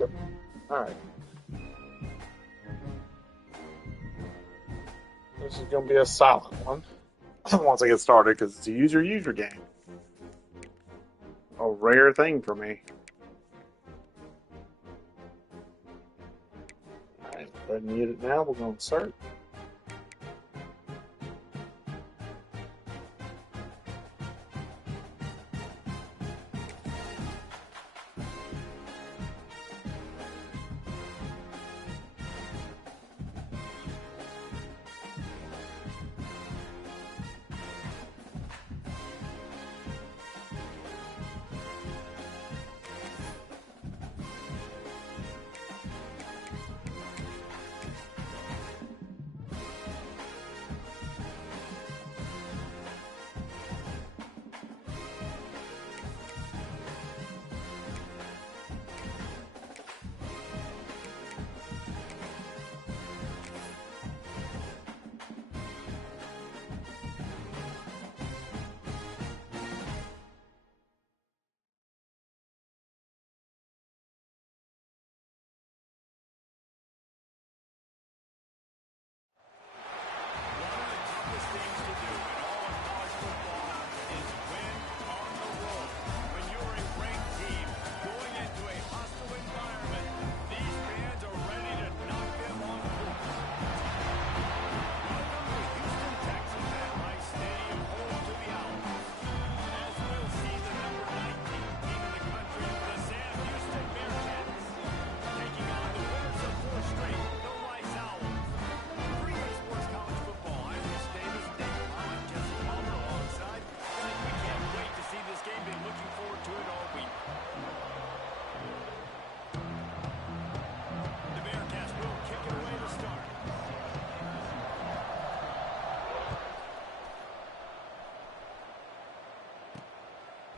All right. This is going to be a silent one once I get started because it's a user game. A rare thing for me. All right, go ahead and mute it now. We're going to start.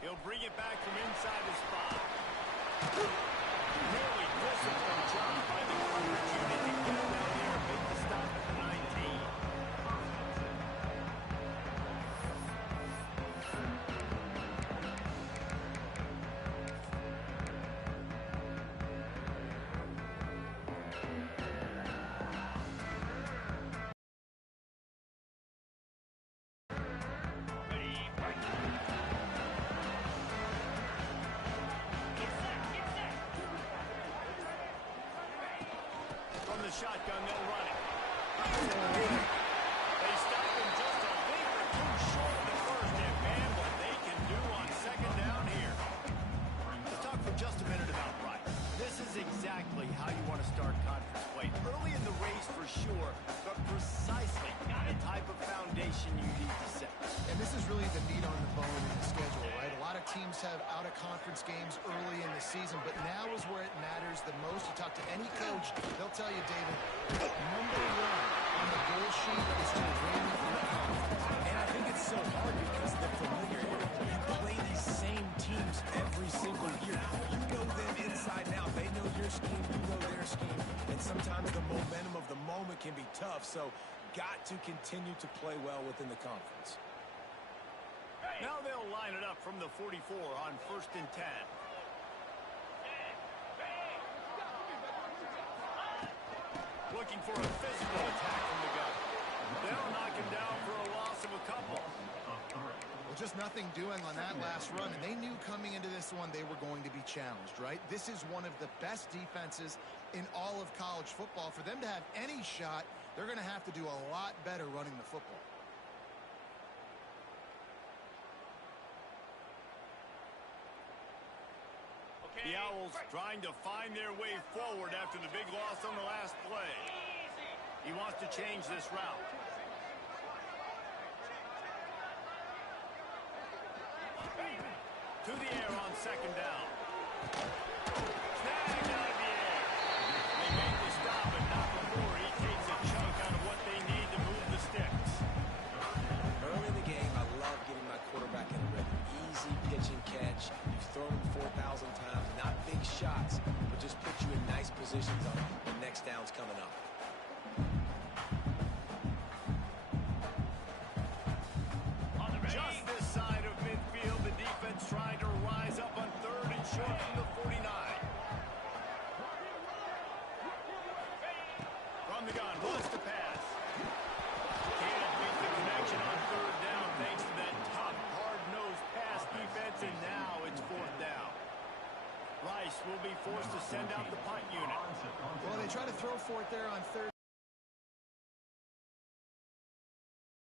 He'll bring it back from inside his spot. Really disciplined job by the coverage unit to get down there and make the stop at the 19. Shotgun, they'll run it. They stop him just a leap or two short of the first, and man, what they can do on second down here. Let's talk for just a minute about Rice. This is exactly how you want to start conference play. Early in the race for sure, but precisely the type of foundation you need to set. And this is really the meat on the bone in the schedule, right? A lot of teams have out-of-conference games early in the season, but now is where it matters the most. You talk to any coach, they'll tell you, David, number one on the goal sheet is to win your conference. And I think it's so hard because they're familiar. You play these same teams every single year. You know them inside and out. They know your scheme, you know their scheme. And sometimes the momentum of the moment can be tough, so got to continue to play well within the conference. Now they'll line it up from the 44 on 1st and 10. Looking for a physical attack from the gun. They'll knock him down for a loss of a couple. Well, just nothing doing on that last run, and they knew coming into this one they were going to be challenged, right? This is one of the best defenses in all of college football. For them to have any shot, they're going to have to do a lot better running the football. The Owls trying to find their way forward after the big loss on the last play. He wants to change this route. To the air on second down. Snag out of the air. They made the stop, but not before he takes a chunk out of what they need to move the sticks. Early in the game, I love getting my quarterback in a rhythm. Easy pitch and catch. You've thrown him 4,000 times. Not big shots, but just put you in nice positions on the next down's coming up. Just this side of midfield, the defense trying to rise up on 3rd and short from the 49. send out the punt unit. Well, they try to throw for it there on third.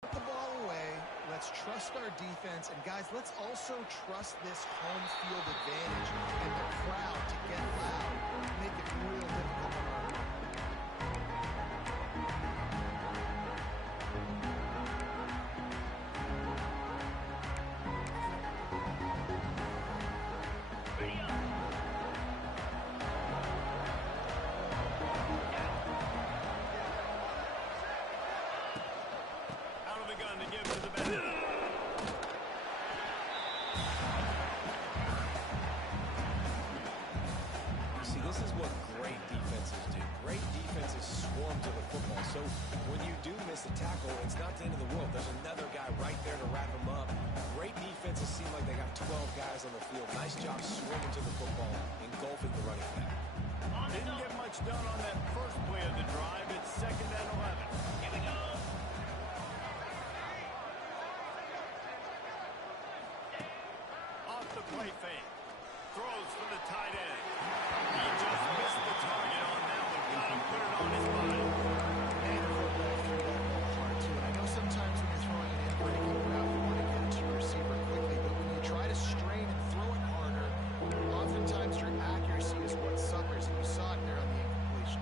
Put the ball away. Let's trust our defense. And, guys, let's also trust this home field advantage and the crowd to get loud and make it real difficult on our opponent. Out of the gun to give to the back. See, this is what great defenses do. Great defenses swarm to the football. So when you do miss a tackle, it's not the end of the world. There's another guy right there to wrap him up. Great defenses seem like they got 12 guys on the field. Nice job swarming to the football, engulfing the running back. Didn't get much done on that first play of the drive. It's 2nd and 11. Here we go. Off the play fake. Throws for the tight end. He just missed the target on that one. Got him, put it on his body. And a football through that ball hard, too. And I know sometimes when you're throwing an in-breaking route, you want to get it to your receiver quickly. But when you try to strain and throw it harder, oftentimes your accuracy is what suffers. And you saw it there on the incompletion.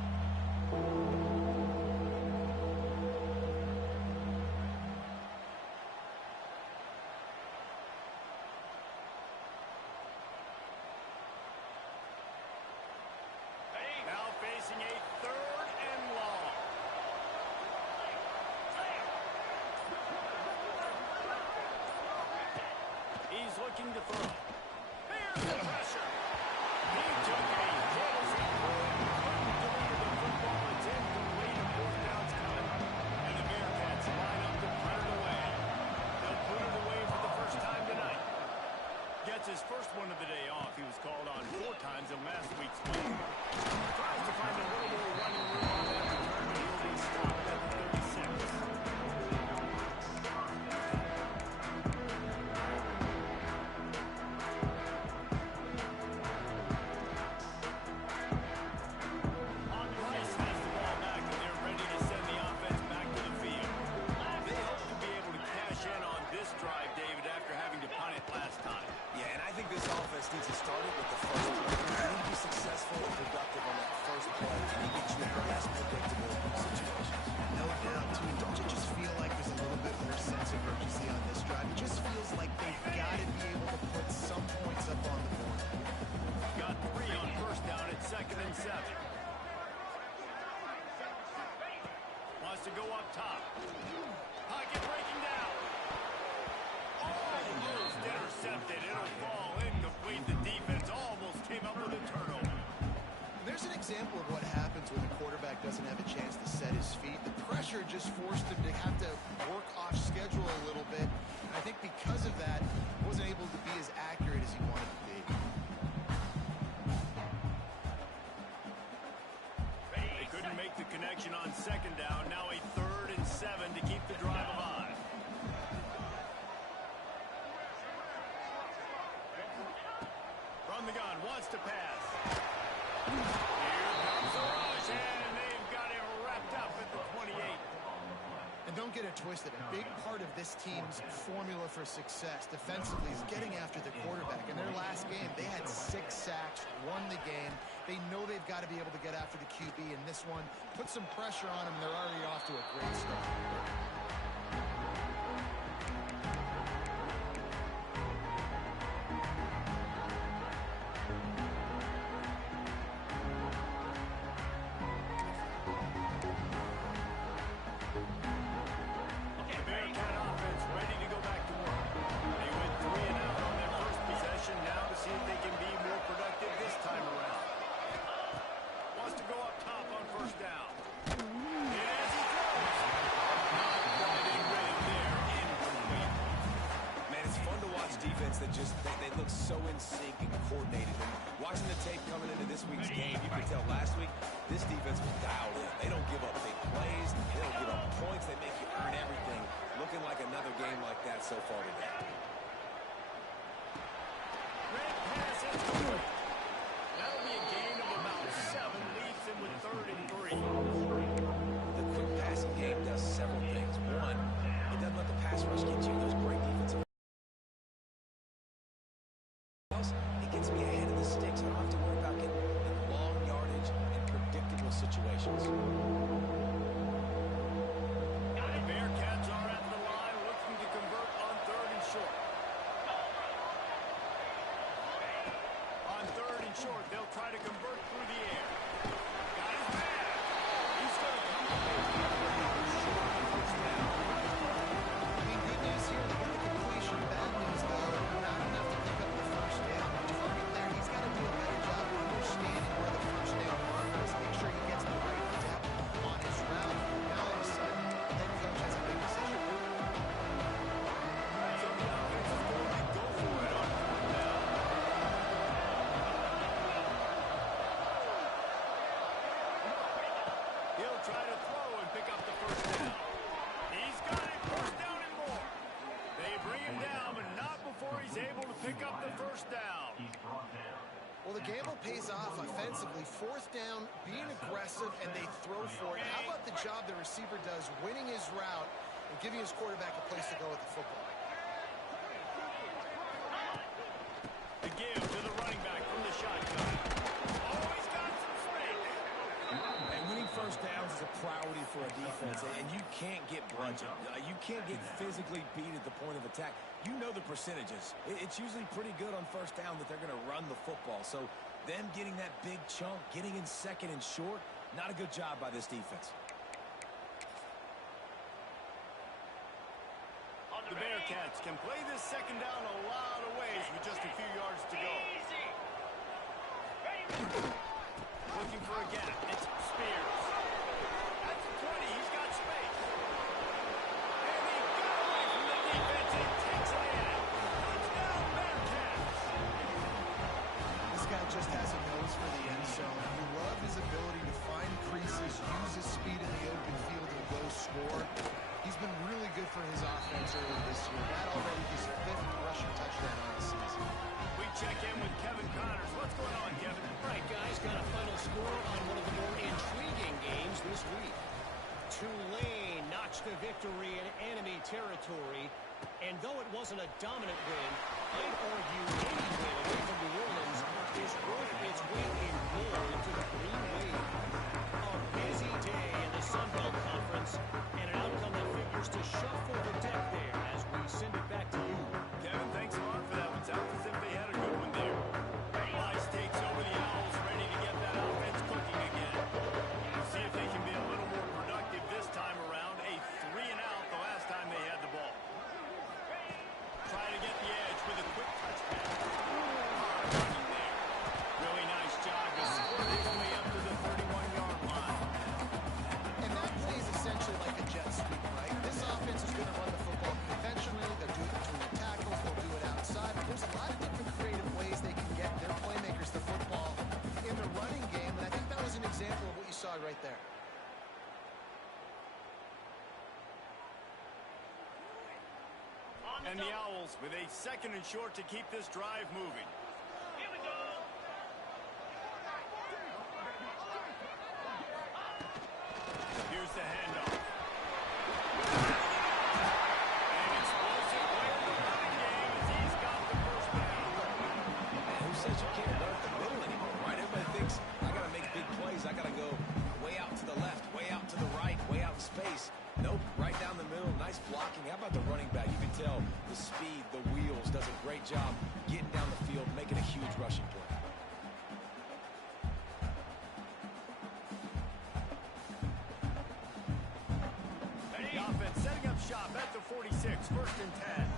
Now facing a 3rd and long. He's looking to throw. Here's the pressure. He took a hit as he couldn't deliver the football. It's incomplete. A 4th down's coming. And the Bearcats line up to put it away. They'll put it away for the first time tonight. Gets his first one of the day off. He was called on 4 times in last week's game. Tries to find a little more running room on that return, but he'll be stopped at the 36. Rice has the ball back, and they're ready to send the offense back to the field. They hope to be able to cash in on this drive, David, after having to punt it last time. Yeah, and I think this offense needs to start it with the first play. They need to be successful and productive on that first play, and he gets you in the less predictable situations. No doubt, too. Don't you just feel like there's a little bit more sense of urgency on this drive? It just feels like they've got to be able to put some points up on the board. Got 3 on first down at 2nd and 7. Wants to go up top. Pocket breaking down. Almost intercepted. It'll fall incomplete. The defense almost came up with a turnover. There's an example of what happens when the quarterback doesn't have a chance to set his feet. The pressure just forced him to have to work off schedule a little bit. And I think because of that, he wasn't able to be as accurate as he wanted to be. They couldn't make the connection on 2nd down. Now a 3rd and 7 to keep the drive alive. From the gun, wants to pass. Here comes the rush, and they've got him wrapped up at the 28. And don't get it twisted. A big part of this team's formula for success defensively is getting after the quarterback. In their last game, they had 6 sacks, won the game. They know they've got to be able to get after the QB in this one. Put some pressure on them, and they're already off to a great start. They look so in sync and coordinated. And watching the tape coming into this week's game, you could tell last week this defense was dialed in. They don't give up big plays. They don't give up points. They make you earn everything. Looking like another game like that so far today. Red pass is complete. That'll be a gain of short. They'll try to convert through the air. Got his man. He's going to come up with a short first down. I mean, good news here, they get the completion. Bad news, though, not enough to pick up the first down. Target there, he's got to do a better job understanding where the first down marker is. Make sure he gets the right depth on his route. Now, all of a sudden, head coach has a big decision. So the offense is going to go for it on fourth down. He'll try to throw and pick up the first down. He's got it. First down and more. They bring him down, but not before he's able to pick up the first down. Well, the gamble pays off offensively. Fourth down, being aggressive, and they throw for it. How about the job the receiver does, winning his route and giving his quarterback a place to go with the football? The give to the running back from the shotgun. Oh, he's got some strength. And winning first downs is a priority for a defense, and you can't get bludgeoned. You can't get physically beat at the point of attack. You know the percentages. It's usually pretty good on first down that they're going to run the football. So them getting that big chunk, getting in second and short, not a good job by this defense. The Bearcats can play this second down a lot of ways with just a few yards to go. Looking for a gap. It's Spears. That's a 20. He's got space. And he got away from the defense and takes it in. Touchdown, Bearcats. This guy just has a nose for the end zone. You love his ability to find creases, use his speed in the open field, and go score. He's been really good for his offense early this year. That already his 5th rushing touchdown on the season. We check in with Kevin Connors. What's going on, Kevin? All right, guys, got a final score on one of the more intriguing games this week. Tulane notched a victory in enemy territory, and though it wasn't a dominant win, I'd argue any win away from New Orleans is worth its weight in gold to the Green Wave. A busy day in the Sun Belt Conference, and an outcome that figures to shuffle the deck there as we send it back to you. Kevin, thanks a lot for that. It sounds as if they had a good one there. Wise takes over the Owls, ready to get that offense cooking again. We'll see if they can be a little more productive this time around. A 3-and-out the last time they had the ball. Try to get the edge with a quick touch pass. Running there. Really nice job to squirt his way up to the 31-yard line. And that play is essentially like a jet sweep, right? This offense is going to run the football conventionally. They'll do it between the tackles. They'll do it outside. But there's a lot of different creative ways they can get their playmakers the football in the running game. And I think that was an example of what you saw right there. And the Owls with a 2nd and short to keep this drive moving. Here we go. Here's the handoff. An explosive play in the running game as he's got the first down. Man, who says you can't run up the middle anymore, right? Everybody thinks, I got to make big plays. I got to go way out to the left, way out to the right, way out in space. Nope, right down the middle, nice blocking. How about the running back? You can tell the speed, the wheels, does a great job getting down the field, making a huge rushing play. The offense setting up shop at the 46, 1st and 10.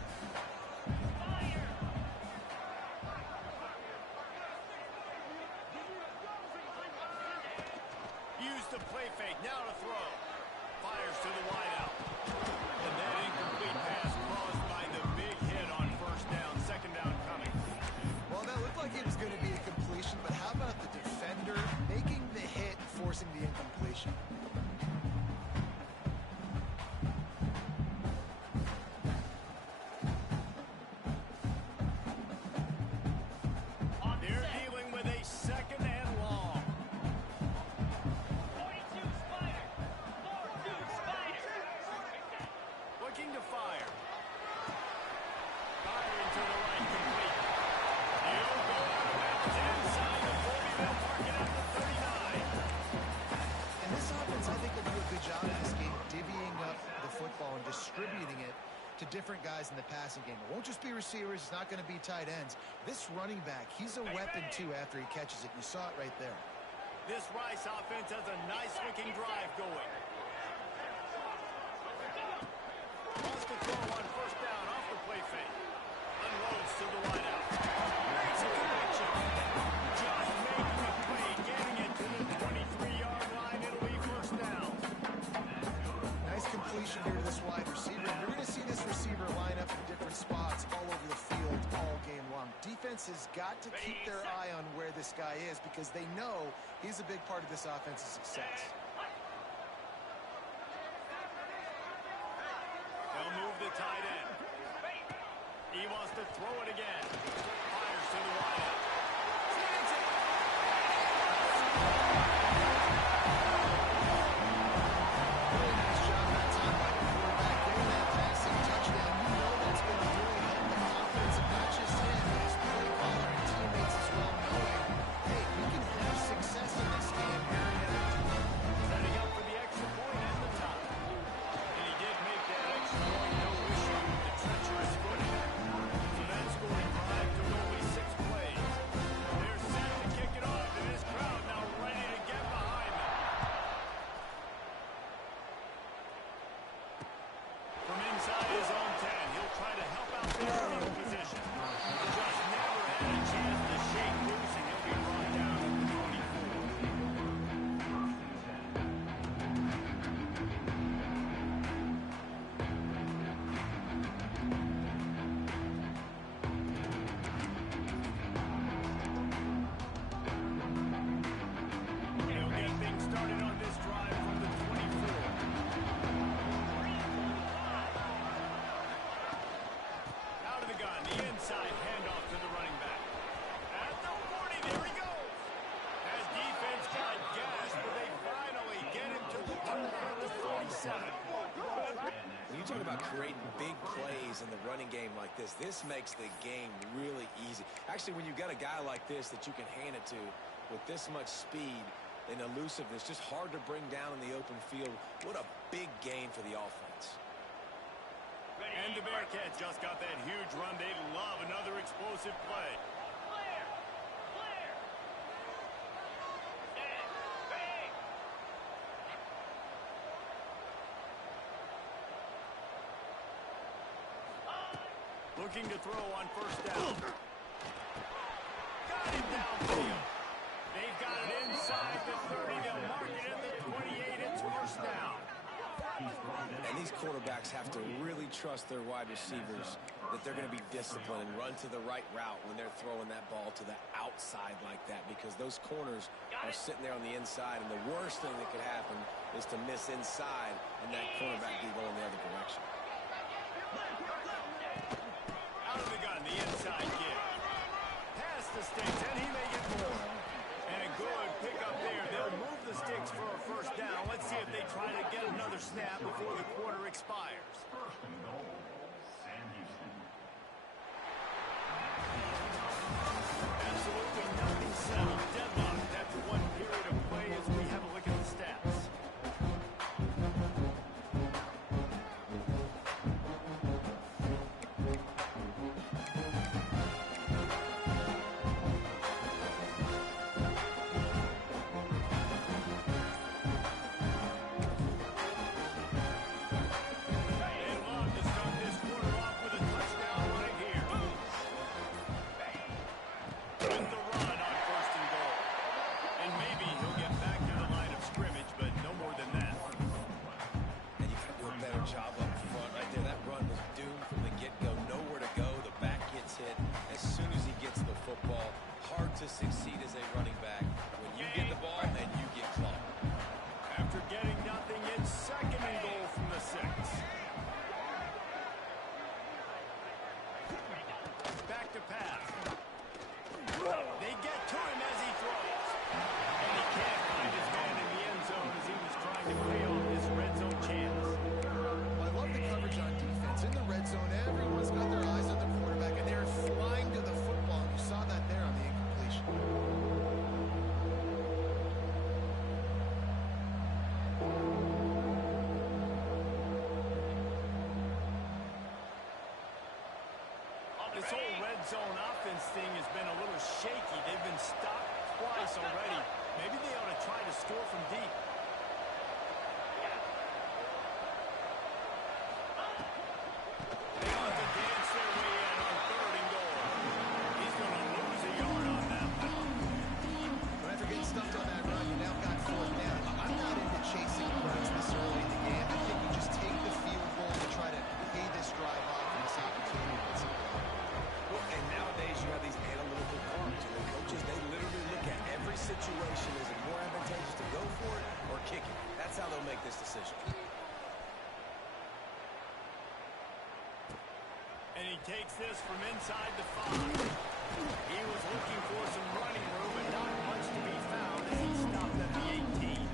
Use the play fake, now to throw. Fires to the wideout. And that incomplete pass caused by the big hit on 1st down, 2nd down coming. Well, that looked like it was going to be a completion, but how about the defender making the hit, forcing the incompletion? They're dealing with a 2nd and long. 42 Spider. 4-2 Spider. Looking to fire. Firing to the right, complete. He'll go out of bounds inside the 40. They'll mark it at the 39. And this offense, I think, will do a good job in this game, divvying up the football and distributing it. to different guys in the passing game. It won't just be receivers. It's not going to be tight ends. This running back, he's a weapon, too, after he catches it. You saw it right there. This Rice offense has a nice-looking drive going. Wants to throw on first down off the play fake. Unloads to the wideout. Makes a connection. Just making a play, getting it to the 23-yard line. It'll be first down. Nice completion here to this wide receiver. You're going to see this receiver line up in different spots all over the field all game long. Defense has got to keep their eye on where this guy is because they know he's a big part of this offense's success. They'll move the tight end. He wants to throw it again. Fires to the wideout. Stands it. Really nice job that time by the quarterback getting that passing touchdown. You know that's going to really help the confidence of not just him, but his play caller and teammates as well, knowing, hey, we can have success in this game here and now. Setting up for the extra point at the top. And he did make that extra point, no issue with the treacherous footing. So that scoring drive took only 6 plays. They're set to kick it off, and this crowd now ready to get behind them. From inside his own 10, he'll try to help out their field position. Just never had a chance to shake loose, and he'll be brought down at the 24. He'll get things started on this drive from the 24. Out of the gun, the inside handoff to the running back. At the 40, there he goes. As defense got gas, but they finally get him to the turn at the 47. When you talk about creating big plays in the running game like this makes the game really easy. Actually, when you've got a guy like this that you can hand it to with this much speed and elusiveness, just hard to bring down in the open field, what a big gain for the offense. And the Bearcats just got that huge run. They love another explosive play. Looking to throw on first down. Got it downfield. They've got it inside the 30. They'll mark it in the 28. It's first down. And these quarterbacks have to really trust their wide receivers that they're going to be disciplined and run to the right route when they're throwing that ball to the outside like that, because those corners are sitting there on the inside, and the worst thing that could happen is to miss inside and that cornerback be going the other direction. Out of the gun, the inside give. Past the sticks, and he may get more. And a good pickup there. They'll move the sticks for a first down. Let's see if they try to get another snap before the quarter expires. Absolutely nothing settled. Deadlocked after one period of play as we have a look at the stats. And Long to start this quarter off with a touchdown right here. With the run on first and goal. And maybe he'll get back to the line of scrimmage, but no more than that. And you got to do a better job up front right there. That run was doomed from the get-go. Nowhere to go. The back gets hit as soon as he gets the football. Hard to succeed as a running back when you get the ball and you get clocked. After getting nothing, it's second and goal from the 6. Back to pass. They get to him as he throws. And he can't find his man in the end zone as he was trying to pay off his red zone chance. Well, I love the coverage on defense. In the red zone, everyone's got their eyes on the quarterback, and they're flying to the football. You saw that there on the incompletion. This whole red zone offense thing has been a little shaky. They've been stopped twice already. Maybe they ought to try to score from deep. They want to dance their way in on 3rd and goal. He's going to lose a yard on that one. But after getting stumped on that run, you now got 4th down. I'm not into chasing runs this early in the game. I think you just take the field goal and try to pay this drive off and this opportunity. Well, and nowadays you have these analytical cards, and the coaches, they literally look at every situation. Is it more advantageous to go for it or kick it? That's how they'll make this decision. And he takes this from inside the 5. He was looking for some running room and not much to be found as he stopped at the 18.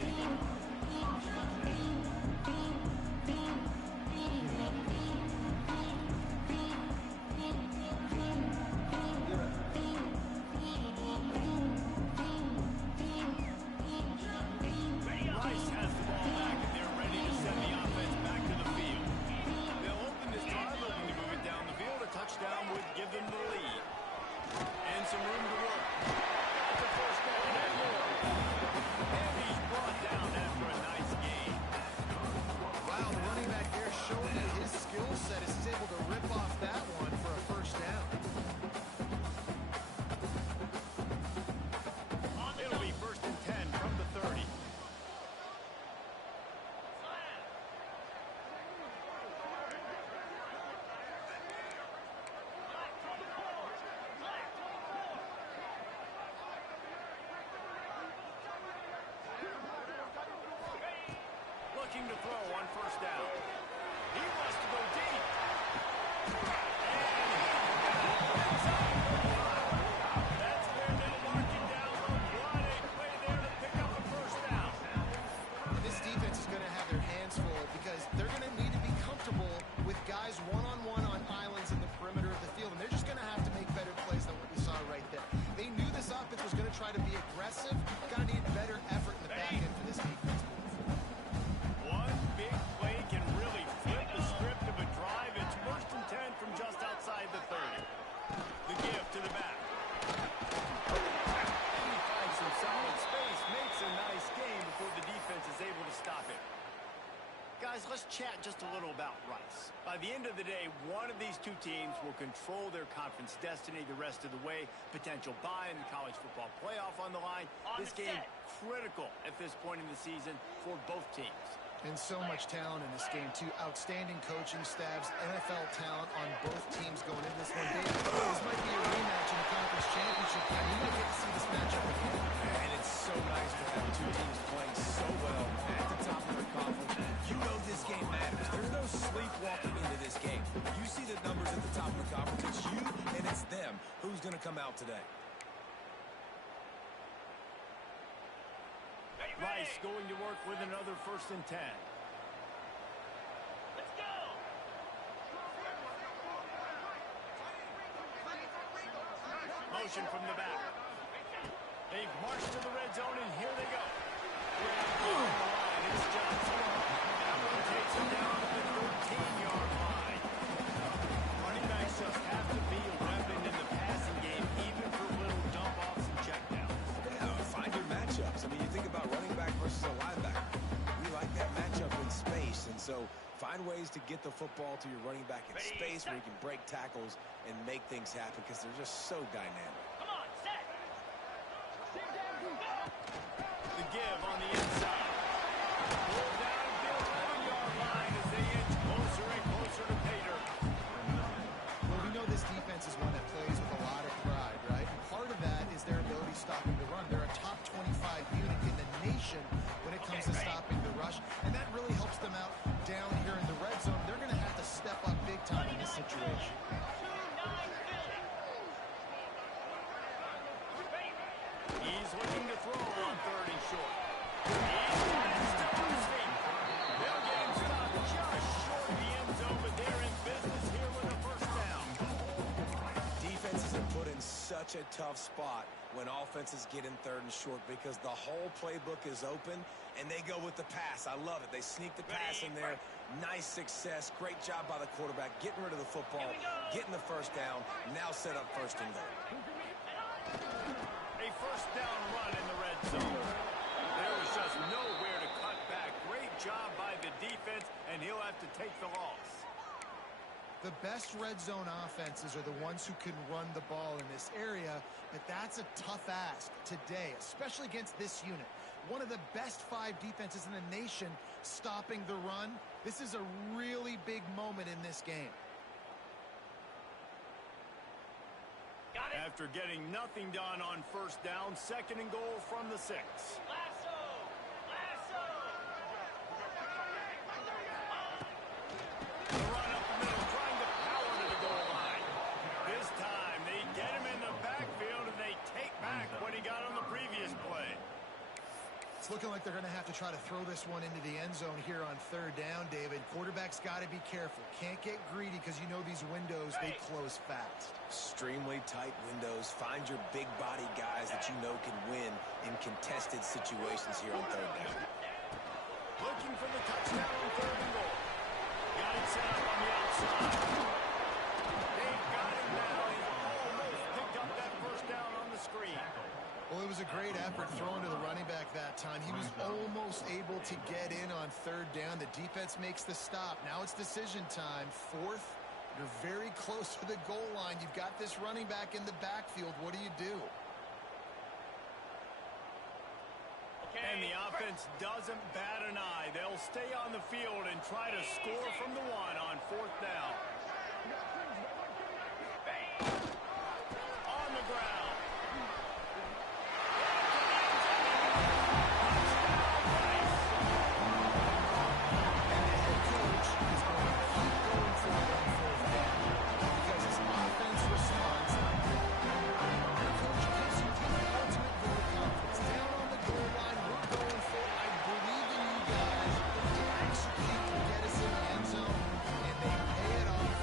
Rice has the ball back, and they're ready to send the offense back to the field. They'll open this drive, looking to move it down the field. A touchdown would give them the lead. And some room to work. That's a first down and more. And he's brought down after a nice gain. Wow, the running back there showing that his skill set is he's able to rip off that one for a first down. It'll be 1st and 10 from the 30. Looking to throw on 1st down. He wants to go deep. That's where they'll mark it down. What a play there to pick up a 1st down. This defense is going to have their hands full because they're going to need to be comfortable with guys one-on-one on islands in the perimeter of the field, and they're just going to have to make better plays than what we saw right there. They knew this offense was going to try to be aggressive. Going to need better effort in the back end for this defense. One big play can really flip the script of a drive. It's 1st and 10 from just outside the 30. The give to the back. And he finds some solid space, makes a nice game before the defense is able to stop it. Guys, let's chat just a little about Rice. By the end of the day, one of these two teams will control their conference destiny the rest of the way. Potential bye in the college football playoff on the line. This game critical at this point in the season for both teams. And so much talent in this game, too. Outstanding coaching staffs, NFL talent on both teams going into this one. Dave, this might be a rematch in the conference championship game. You might get to see this matchup again. And it's so nice to have two teams playing so well at the top of their conference. You know this game matters. There's no sleepwalking into this game. You see the numbers at the top of the conference. It's you and it's them. Who's going to come out today? Rice going to work with another 1st and 10. Let's go! Motion from the back. They've marched to the red zone, and here they go. It's Johnson. That one takes him down to the 13-yard line. Running backs just have to be a weapon in the passing game, even for little dump-offs and checkdowns. Yeah, find your matchups. I mean, you think about running back versus a linebacker. We like that matchup in space, and so find ways to get the football to your running back in space where you can break tackles and make things happen because they're just so dynamic. Come on, set! The give on the inside. Pulled down at the 11-yard line as they inch closer and closer to Pater. Well, we know this defense is one that plays with a lot of pride, right? And part of that is their ability stopping the run. They're a top 25 unit in the nation when it comes to stopping the rush, and that really helps them out down here in the red zone. They're going to have to step up big time in this situation. He's looking to throw on 3rd and short. He's still on his feet. They'll get him stopped just short of the end zone, but they're in business here with a 1st down. Defenses are put in such a tough spot when offenses get in 3rd and short because the whole playbook is open and they go with the pass. I love it. They sneak the pass in there. Nice success. Great job by the quarterback. Getting rid of the football, getting the first down, now set up first and goal. A first down run in the red zone. There was just nowhere to cut back. Great job by the defense, and he'll have to take the loss. The best red zone offenses are the ones who can run the ball in this area, but that's a tough ask today, especially against this unit. One of the best 5 defenses in the nation stopping the run. This is a really big moment in this game. After getting nothing done on first down, second and goal from the 6. The run up the middle, trying to power to the goal line. This time, they get him in the backfield, and they take back what he got on the previous play. It's looking like they're going to have to try to throw this one into the end zone here on third down, David. Quarterback's got to be careful. Can't get greedy because you know these windows, they close fast. Extremely tight windows. Find your big body guys that you know can win in contested situations here on third down. Looking for the touchdown on third and goal. Got it set up on the outside. They've got him now. He's almost picked up that first down on the screen. Well, it was a great effort throwing to the running back that time. He was almost able to get in on third down. The defense makes the stop. Now it's decision time. Fourth, you're very close to the goal line. You've got this running back in the backfield. What do you do? And the offense doesn't bat an eye. They'll stay on the field and try to score from the 1 on fourth down. On the ground. Execute and get us in the end zone, and they pay it off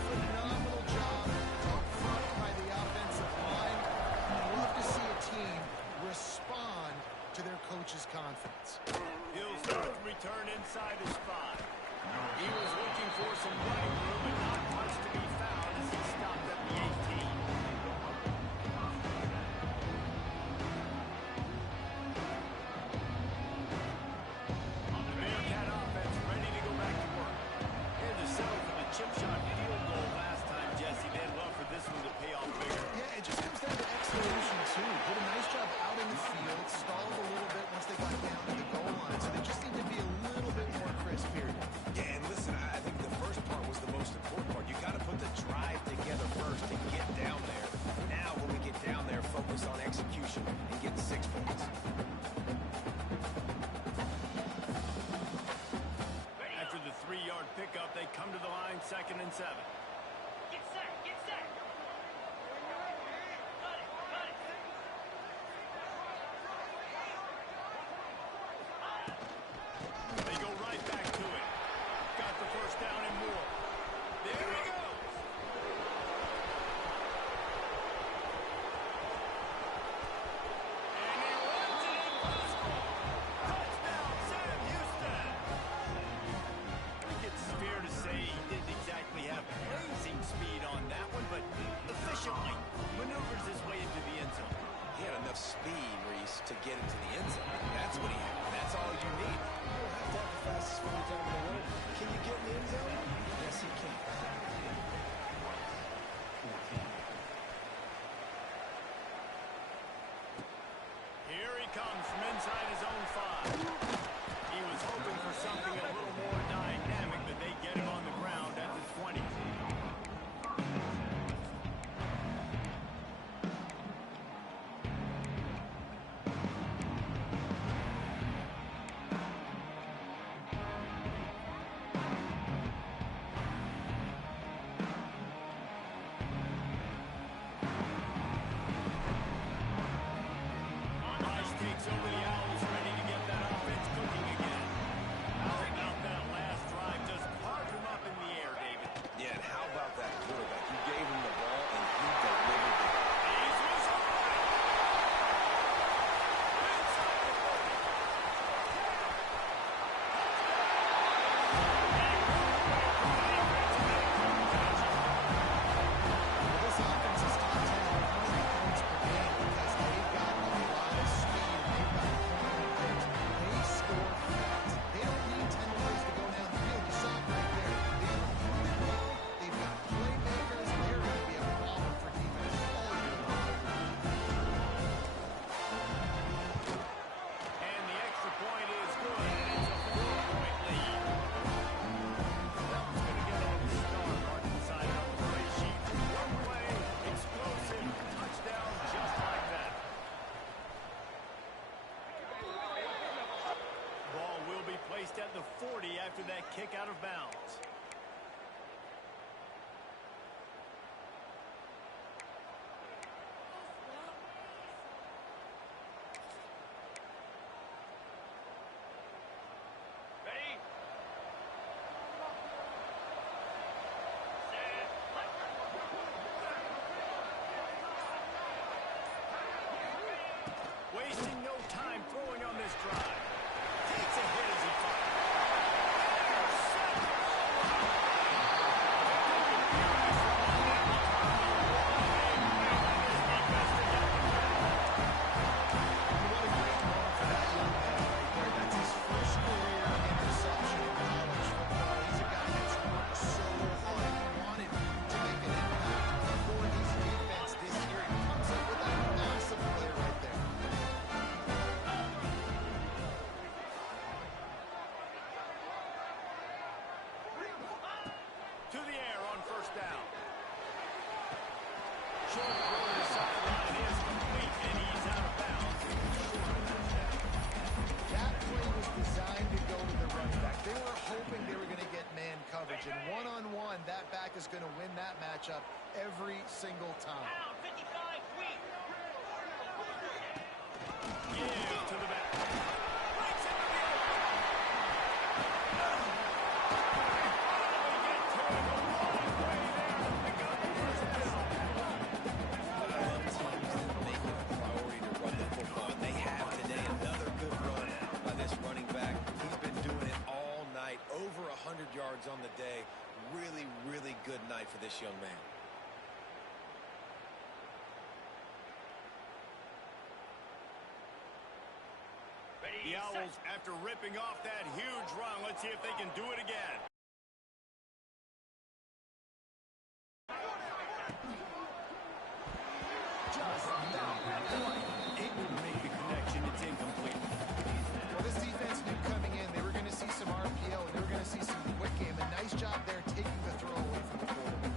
wasting no time throwing on this drive. Takes a hit as he fires. To the air on first down. Short throw to the sideline is complete, and he's out of bounds. That play was designed to go to the running back. They were hoping they were going to get man coverage, and one-on-one, that back is going to win that matchup every single time. Give to the back. Over 100 yards on the day. Really, really good night for this young man. The Owls, after ripping off that huge run, let's see if they can do it again. Just able to make the connection. It's incomplete. Well, this defense knew coming in, they were going to see some RPO, and they were going to see some quick game. A nice job there taking the throw away from the quarterback.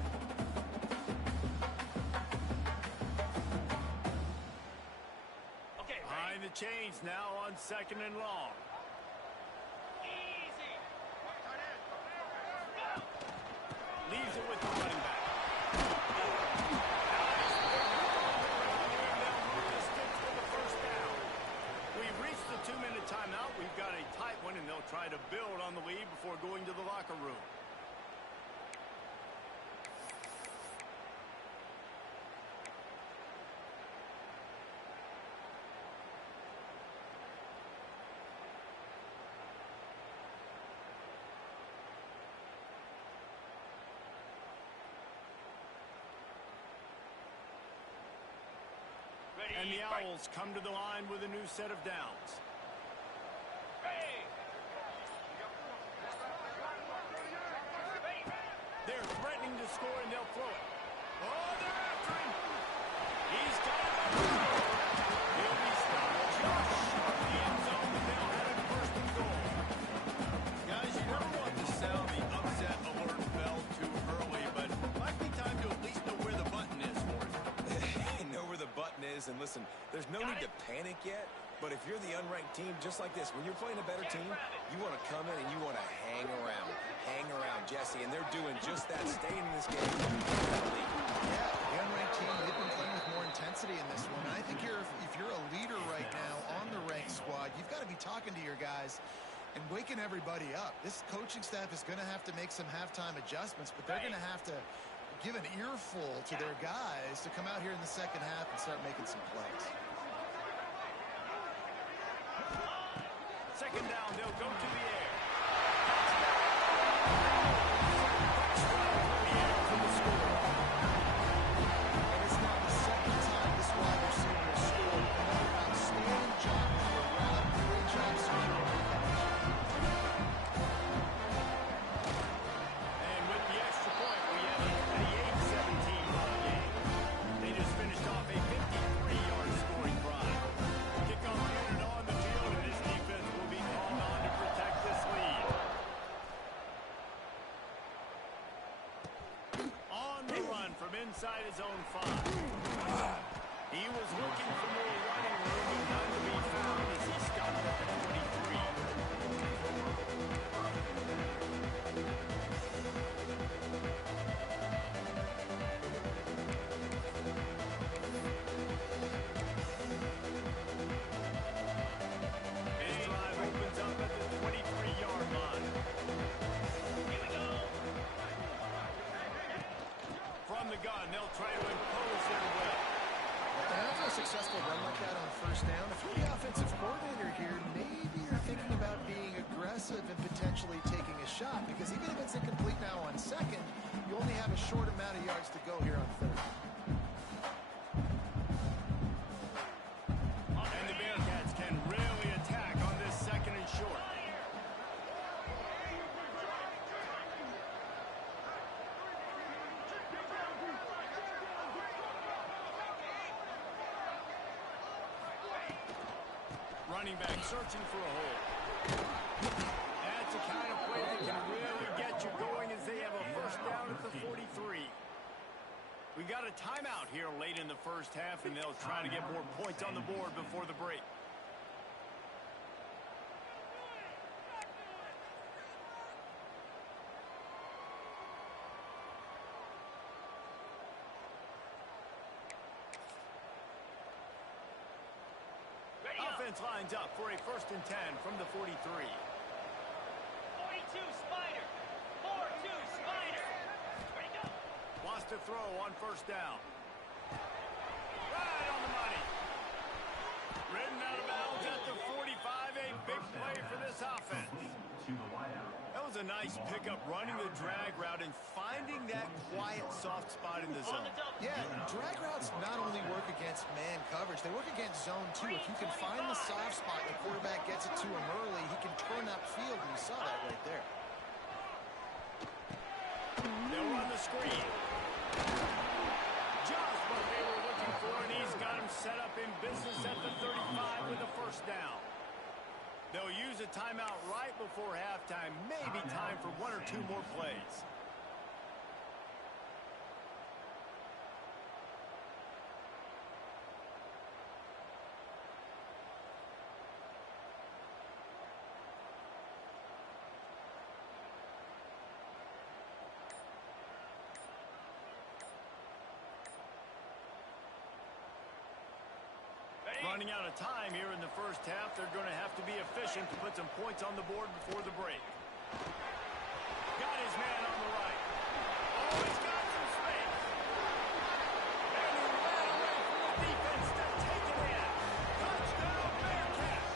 Behind the chains now on 2nd and long. Leaves it with the running back. We've reached the 2-minute timeout. We've got a tight one, and they'll try to build on the lead before going to the locker room. And the Owls come to the line with a new set of downs. They're threatening to score, and they'll throw it. Oh, they're after him. He's got it. He'll be stopped just short of the end zone, and they'll have it 1st and goal. Guys, you never want to sound the upset alert bell too early, but it might be time to at least know where the button is for it. Know where the button is, and listen, there's no need to panic yet, but if you're the unranked team, just like this, when you're playing a better team, you want to come in and you want to hang around, Jesse, and they're doing just that, staying in this game. Yeah, the unranked team, they've been playing with more intensity in this one. And I think if you're a leader right now on the ranked squad, you've got to be talking to your guys and waking everybody up. This coaching staff is going to have to make some halftime adjustments, but they're going to have to give an earful to their guys to come out here in the second half and start making some plays. 2nd down, they'll go to the air. And it's now the 2nd time this wide receiver has scored. Another outstanding job on the route. Great job securing the coverage. And with the extra point, we have a 38-17 ball game. They just finished off a 53-yard scoring drive. Kickoff unit on the field, and this defense will be called on to protect this lead. On the run from inside his own 5. He was looking for more running room, but none to be found as he stopped at the 23. His drive opens up at the 23-yard line. From the gun, they'll try to impose their will. And after a successful run like that on first down, if you're the offensive coordinator here, maybe you're thinking about being aggressive and potentially taking a shot, because even if it's incomplete now on second, you only have a short amount of yards to go here on third. And the Bearcats can really attack on this second and short. Running back searching for a hole. That's the kind of play that can really get you going as they have a first down at the 43. We got a timeout here late in the first half, and they'll try to get more points on the board before the break. Offense lines up for a 1st and 10 from the 43. 42 Spider. 4-2 Spider. Ready, go. Wants to throw on first down. Right on the money. Ridden out of bounds at the 45. A big play for this offense. That was a nice pickup, running the drag route and finding that quiet, soft spot in the zone. Yeah, drag routes not only work against man coverage, they work against zone too. If you can find the soft spot and the quarterback gets it to him early, he can turn upfield, and you saw that right there. They'll run the screen. Just what they were looking for, and he's got him set up in business at the 35 with a first down. They'll use a timeout right before halftime. Maybe time for 1 or 2 more plays. Running out of time here in the first half. They're going to have to be efficient to put some points on the board before the break. Got his man on the right. Oh, he's got some space. And he ran away from the defense to take it in. Touchdown, Bearcats.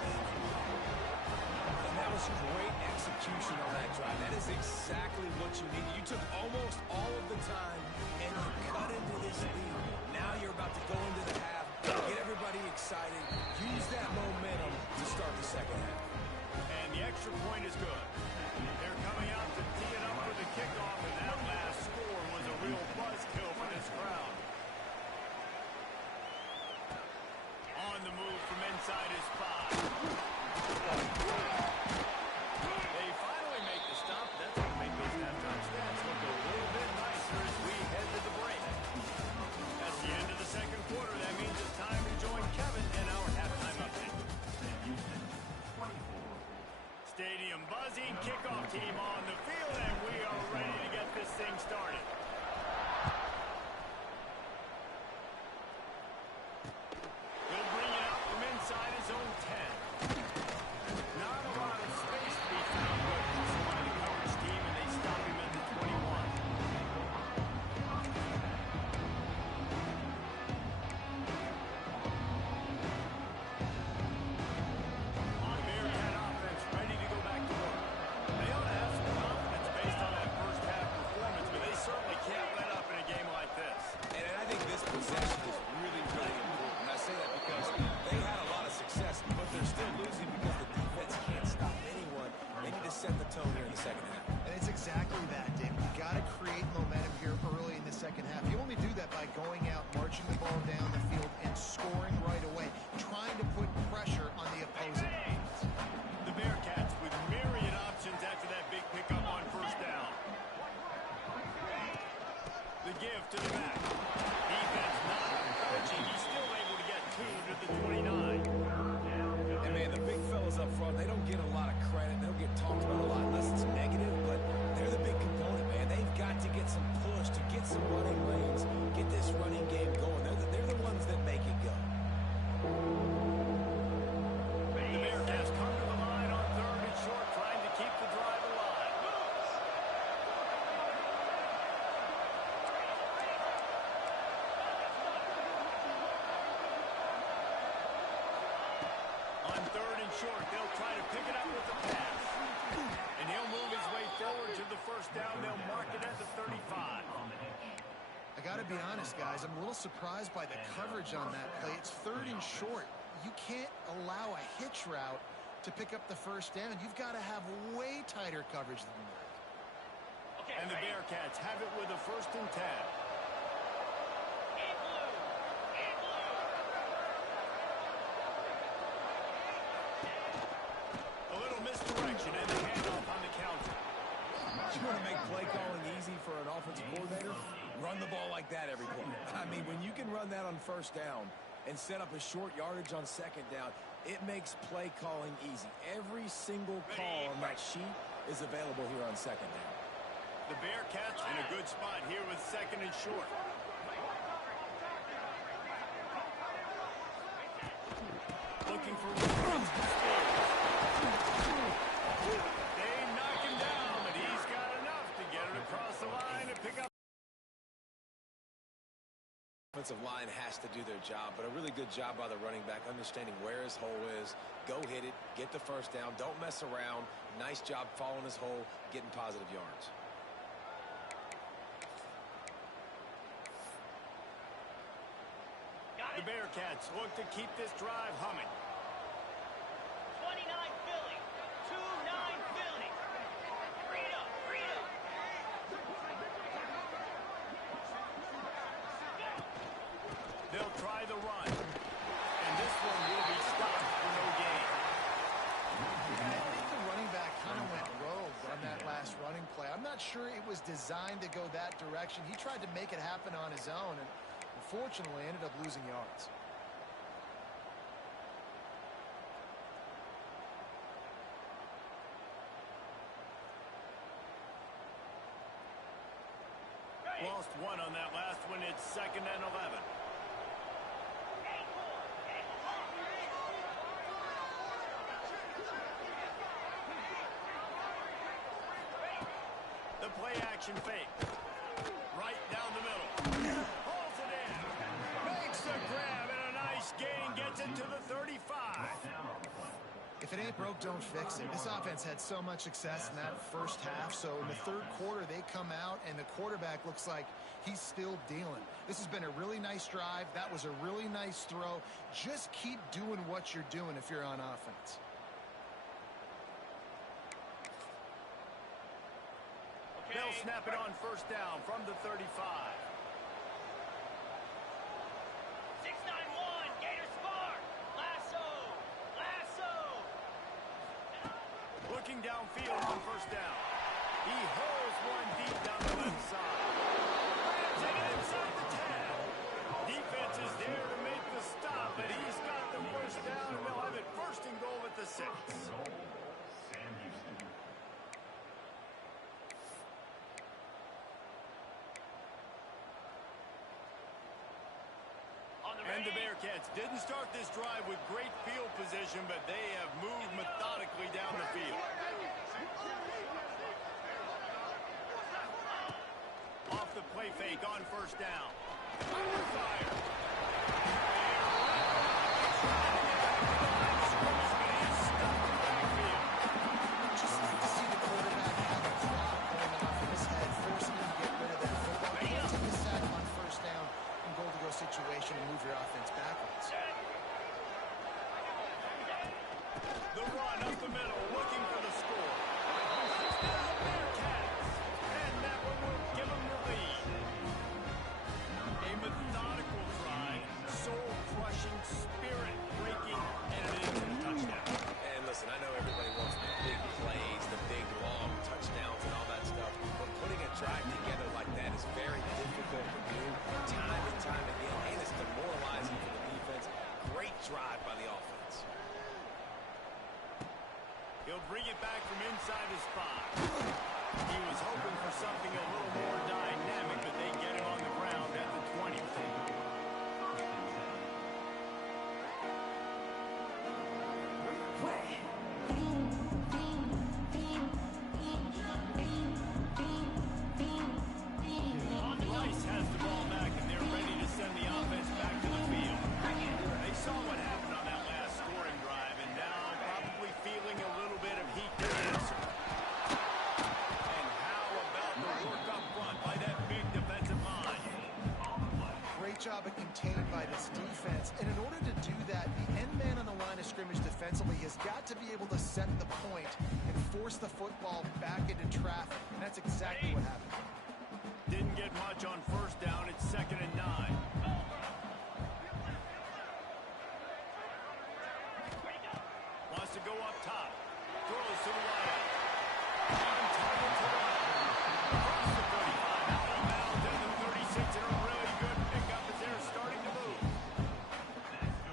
And that was great execution on that drive. That is exactly what you needed. You took almost all of the time, and you cut into this lead. Now you're about to go into the half. Get everybody excited. Use that momentum to start the second half. And the extra point is good. They're coming out to tee it up for the kickoff, and that last score was a real buzzkill for this crowd. On the move from inside his 5. They finally make the stop. That's going to make those halftime stats look a little bit nicer as we head to the break. That's the end of the second quarter. That means it's time to join Kevin in our halftime update. Stadium buzzing, kickoff team on the field, and we are ready to get this thing started. He'll bring it out from inside his own 10. Not a lot of space to be found, but hustled by the coverage team, and they stop him at the 21. Set the tone here in the second half. And it's exactly that, David. You got to create momentum here early in the second half. You only do that by going out, marching the ball down the field, and scoring right away, trying to put pressure on the opposing defense. The Bearcats with myriad options after that big pickup on first down. The give to the back. Defense not approaching. He's still able to get 2 to the 29. And man, the big fellas up front, they don't get a lot of credit. They don't get talked about a lot unless it's negative, but they're the big component, man. They've got to get some push to get some running lanes, get this running game going. They're the ones that make it go. The Bearcats come to the line on 3rd and short, trying to keep the drive alive. short. They'll try to pick it up with the pass. And he'll move his way forward to the first down. They'll mark it at the 35. I got to be honest, guys. I'm a little surprised by the coverage on that play. It's 3rd and short. You can't allow a hitch route to pick up the first down. You've got to have way tighter coverage than that. Okay, And the ready? Bearcats have it with a 1st and 10. In blue. In blue. A little misdirection and the handoff on the counter. You want to make play calling easy for an offensive coordinator? Run the ball like that every play. I mean, when you can run that on first down and set up a short yardage on second down, it makes play calling easy. Every single call on that sheet is available here on second down. The Bearcats in a good spot here with 2nd and short. Looking for They knock him down, but he's got enough to get it across the line and pick up. Offensive line has to do their job, but a really good job by the running back understanding where his hole is. Go hit it, get the first down, don't mess around. Nice job following his hole, getting positive yards. Got The it. Bearcats look to keep this drive humming. 29 Philly. 2-9 Philly. Read up. Read up. They'll try the run. And this one will be stopped for no gain. I think the running back kind of went rogue on that last running play. I'm not sure it was designed to go that direction. He tried to make it happen on his own, and unfortunately ended up losing yards. Lost one on that last one. It's 2nd and 11. The play action fake. Right down the middle. Pulls it in. Makes the grab and a nice gain. Gets it to the 35. If it ain't broke, don't fix it. This offense had so much success in that first half, so in the 3rd quarter, they come out, and the quarterback looks like he's still dealing. This has been a really nice drive. That was a really nice throw. Just keep doing what you're doing if you're on offense. Okay. They'll snap it on first down from the 35. 6-9-1. Gator Spark. Lasso. Lasso. Looking downfield on first down. He holds one deep down the left side. Grabs it inside the 10. Defense is there to make the stop, but he's got the first down, and they'll have it 1st and goal at the 6. And the Bearcats didn't start this drive with great field position, but they have moved methodically down the field. Off the play fake on first down. Under fire. Just like to see the quarterback have a clock going off in his head, forcing him to get rid of that football. You can't take a sack on first down and goal-to-go situation and move your offense backwards. The run up the middle, looking for the score. Touchdown, Bearcats. And that one will give them the lead. A methodical drive, soul-crushing, spirit-breaking, and an instant touchdown. And listen, I know everybody wants the big plays, the big long touchdowns and all that stuff, but putting a drive together like that is very difficult to do time and time again, and it's demoralizing for the defense. Great drive by the offense. He'll bring it back from inside his spot. He was hoping for something a little more dynamic, but they get him on the ground at the 20. Rice has the ball back, and they're ready to send the offense back to the field. They saw what happened on that last scoring drive, and now probably great job at containing by this defense. And in order to do that, the end man on the line of scrimmage defensively has got to be able to set the point and force the football back into traffic. And that's exactly what happened. Didn't get much on first down. It's 2nd and 9. Wants to go up top. Throws to the wide. On target to the right. Across the 35. Out of bounds at the 36. And a really good pickup as they're starting to move.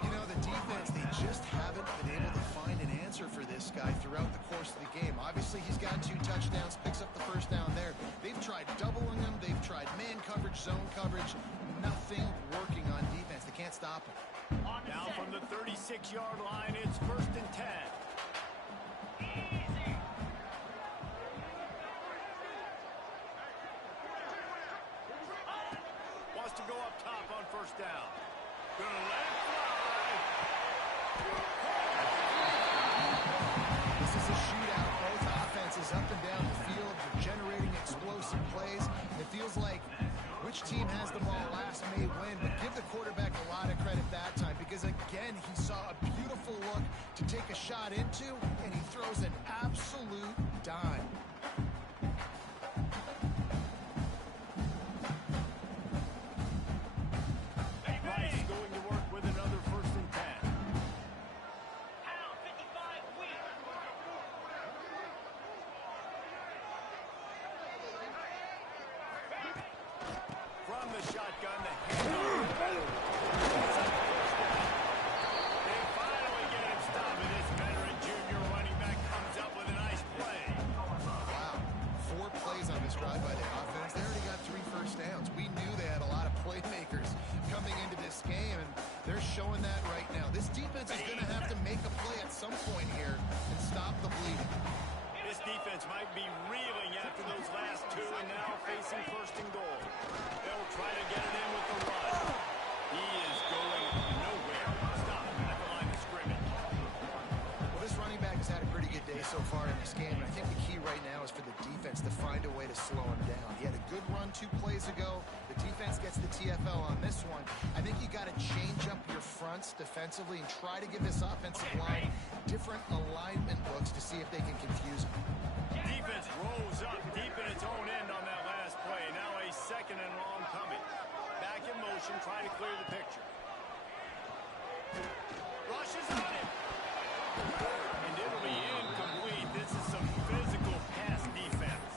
You know, the defense, they just haven't been able to find an answer for this guy throughout the course of the game. Obviously, he's got 2 touchdowns, picks up the first down there. They've tried doubling him. They've tried man coverage, zone coverage. Nothing working on defense. They can't stop him. Now from the 36-yard line, it's 1st and 10. Wants to go up top on first down. Gonna let it fly. This is a shootout. Both offenses up and down the field. They're generating explosive plays. It feels like which team has the ball last may win, but give the quarterback a lot of credit that time because, again, he saw a beautiful look to take a shot into, and he throws an absolute dime. Price going to work with another 1st and 10. Pound 55 weak. From the shotgun, the handoff. They finally get him stopped, and this veteran junior running back comes up with a nice play. Wow. 4 plays on this drive by the offense. They already got 3 first downs. We knew they had a lot of playmakers coming into this game, and they're showing that right now. This defense is going to have to make a play at some point here and stop the bleeding. This defense might be reeling after those last 2 and now facing 1st and goal. They'll try to get it in with the run. He is going nowhere. Stop at the line of scrimmage. Well, this running back has had a pretty good day so far in this game, and I think the key right now is for the defense to find a way to slow him down. He had a good run 2 plays ago. The defense gets the TFL on this one. I think you got to change up your fronts defensively and try to give this offensive line different alignment looks to see if they can confuse him. Defense rolls up deep in its own end on that last play. Now a 2nd and long coming. Back in motion, trying to clear the picture. Rushes on him. And it'll be incomplete. This is some physical pass defense.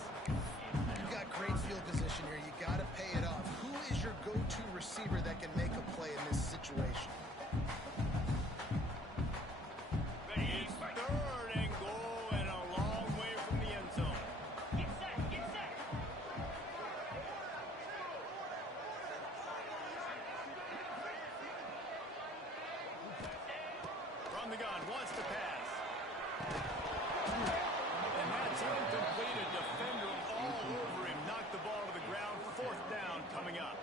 You got great field position here. You got to pay it off. Who is your go-to receiver that can make a play in this situation? It's 3rd and goal and a long way from the end zone. Get set, get set. From the gun, wants to pass. And that's incomplete. A defender all over him. Knocked the ball to the ground. 4th down coming up.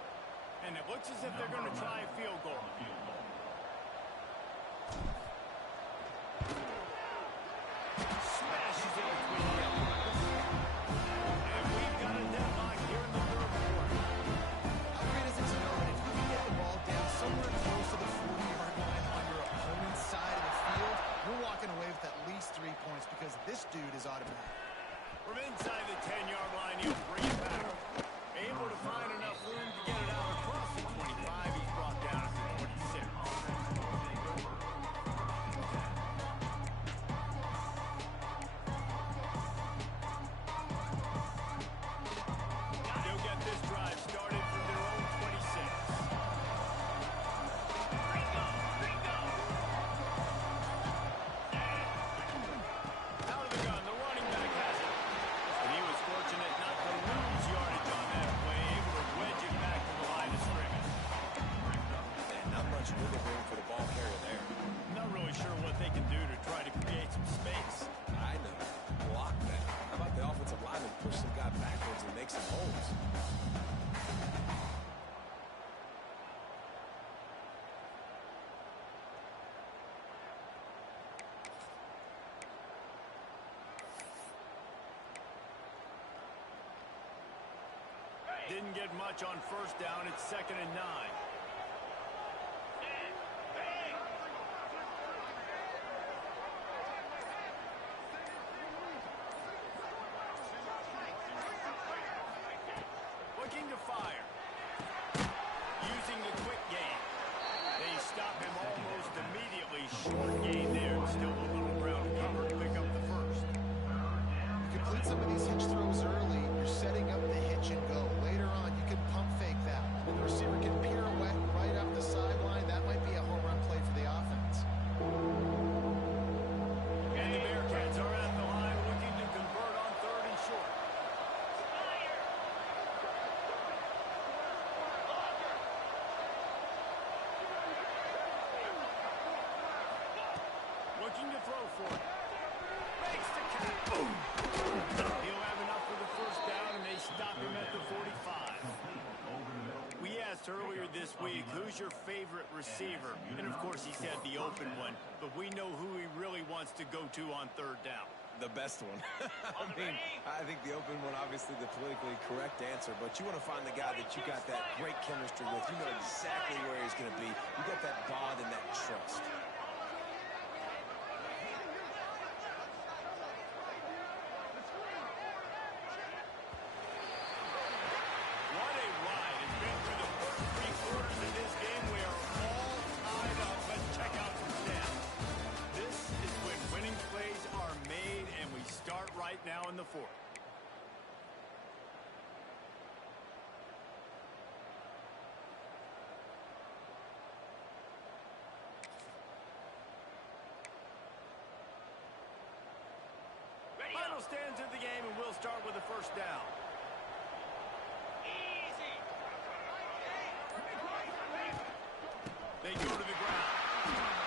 And it looks as if they're going to try a field goal. Smashes it between the uprights. And we've got a deadlock here in the 3rd quarter. How great is it to know that if you can get the ball down somewhere close to the 40-yard line on your opponent's side of the field, you're walking away with at least 3 points because this dude is automatic. From inside the 10-yard line, he'll bring it back. Able to find enough room to get it out across the 25. He's brought down at the 26. They'll get this drive started from their own 26. Out of the gun, the running back has it. And he was fortunate not to lose yardage on that play, able to wedge it back to the line of scrimmage. And not much wiggle room for the ball carrier there. Not really sure what they can do to try to create some space. I know. Block that. How about the offensive lineman push some guy backwards and make some holes? Didn't get much on first down. It's 2nd and 9. throw for it. Makes the catch. He'll have enough for the first down, and they stop him at the 45. We asked earlier this week, who's your favorite receiver? And, of course, he said the open one. But we know who he really wants to go to on third down. The best one. I think the open one, obviously the politically correct answer, but you want to find the guy that you got that great chemistry with. You know exactly where he's going to be. You got that bond and that trust. What a ride. It's been through the first 3 quarters of this game. We are all tied up. Let's check out some stats. This is when winning plays are made, and we start right now in the 4th. Final stands of the game, and we'll start with the first down. Easy. They go to the ground.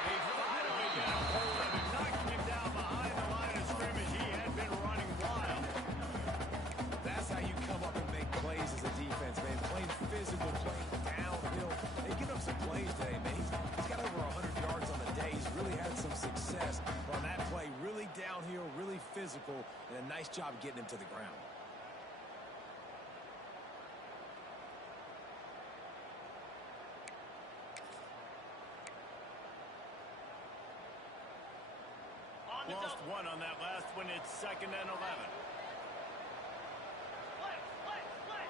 They finally get a hold of him, knocking him down behind the line of scrimmage. He had been running wild. That's how you come up and make plays as a defense, man. Playing physical, playing downhill. They give up some plays today, man. He's got over 100 yards on the day. He's really had some success on that play. Really downhill, really physical, and a nice job getting him to the ground. Lost one on that last one. It's 2nd and 11. Flex, flex, flex.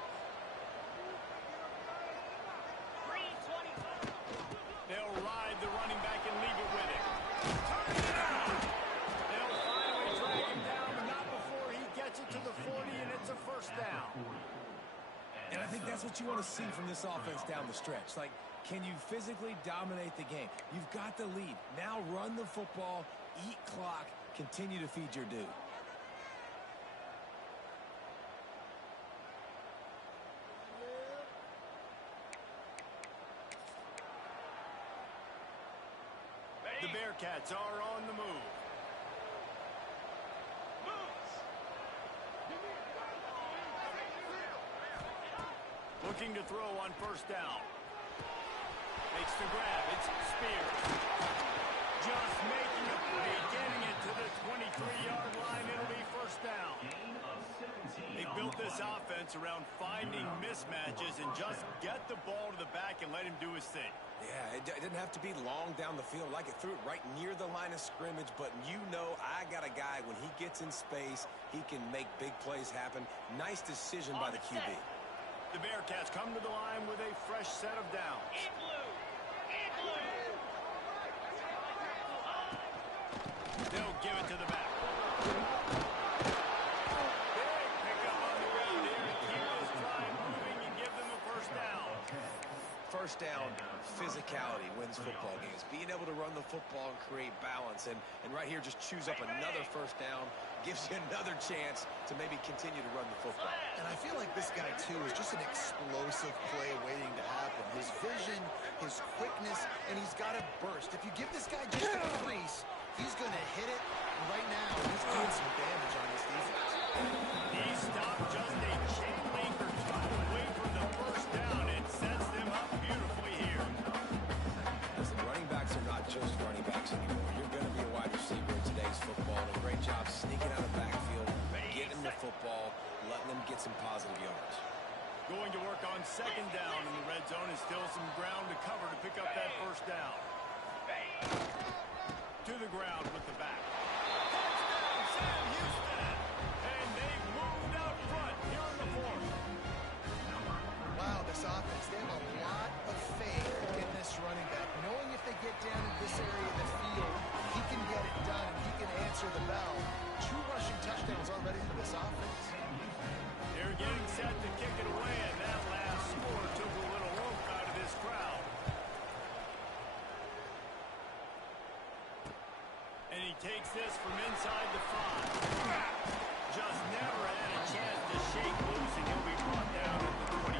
Green 20. They'll ride the running back and leave it with him. Turn it out! They'll finally drag him down, but not before he gets it to the 40, and it's a first down. And I think that's what you want to see from this offense down the stretch. Like, can you physically dominate the game? You've got the lead. Now run the football, eat clock, continue to feed your dude. The Bearcats are on the move. Looking to throw on first down. Makes the grab. It's Spears. Just making a play, getting it to the 23-yard line. It'll be first down. They built this offense around finding mismatches and just get the ball to the back and let him do his thing. Yeah, it didn't have to be long down the field. Like it threw it right near the line of scrimmage, but you know I got a guy, when he gets in space, he can make big plays happen. Nice decision by the QB. The Bearcats come to the line with a fresh set of downs. In blue. In blue. They'll give it to the back. Big pickup on the ground here to keep this drive moving and give them a first down. First down, physicality wins football games. Being able to run the football and create balance. And right here, just choose up another first down. Gives you another chance to maybe continue to run the football. And I feel like this guy, too, is just an explosive play waiting to happen. His vision, his quickness, and he's got a burst. If you give this guy just a crease, he's going to hit it. And right now, he's doing some damage on this defense. He stopped just a chain link or two away from the first down and sets them up beautifully here. Listen, running backs are not just running backs anymore. You're going to be a wide receiver in today's football. And a great job sneaking out of the backfield, getting the football, letting them get some positive yards. Going to work on second down in the red zone. Is still some ground to cover to pick up that first down. To the ground with the back. Touchdown, Sam Houston! And they've moved out front here in the 4th. Wow, this offense, they have a lot of faith in this running back. Knowing if they get down in this area of the field, he can get it done, and he can answer the bell. 2 rushing touchdowns already for this offense. They're getting set to kick it away, and that last score took a little rope out of this crowd. And he takes this from inside the 5. Just never had a chance to shake loose, and he'll be brought down at the 24.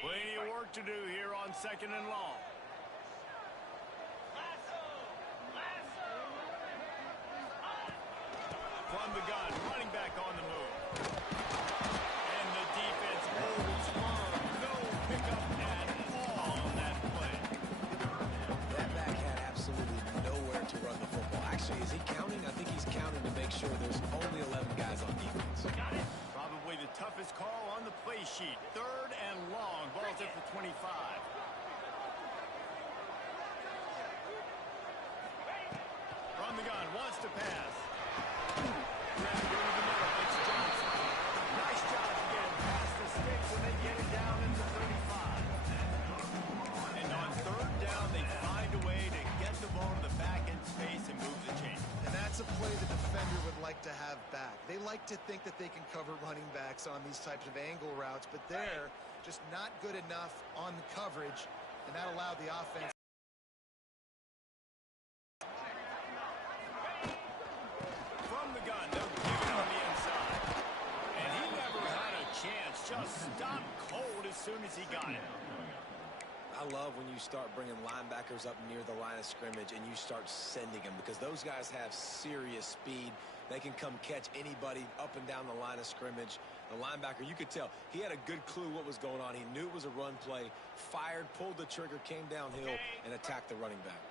Plenty of work to do here on 2nd and long. From the gun, running back on the move. And the defense holds firm. No pickup at all on that play. That back had absolutely nowhere to run the football. Actually, is he counting? I think he's counting to make sure there's only 11 guys on defense. Got it. Probably the toughest call on the play sheet. 3rd and long. Ball's in for 25. From the gun, wants to pass. Grabbed into the middle. It's Johnson. Nice job to get him past the sticks, and they get it down into 35. And on 3rd down, they find a way to get the ball to the back end space and move the chain. And that's a play the defender would like to have back. They like to think that they can cover running backs on these types of angle routes, but they're just not good enough on the coverage, and that allowed the offense. From the gun, they'll give it on the inside. And he never had a chance. Just stopped cold as soon as he got it. I love when you start bringing linebackers up near the line of scrimmage and you start sending them, because those guys have serious speed. They can come catch anybody up and down the line of scrimmage. The linebacker, you could tell, he had a good clue what was going on. He knew it was a run play, fired, pulled the trigger, came downhill, and attacked the running back.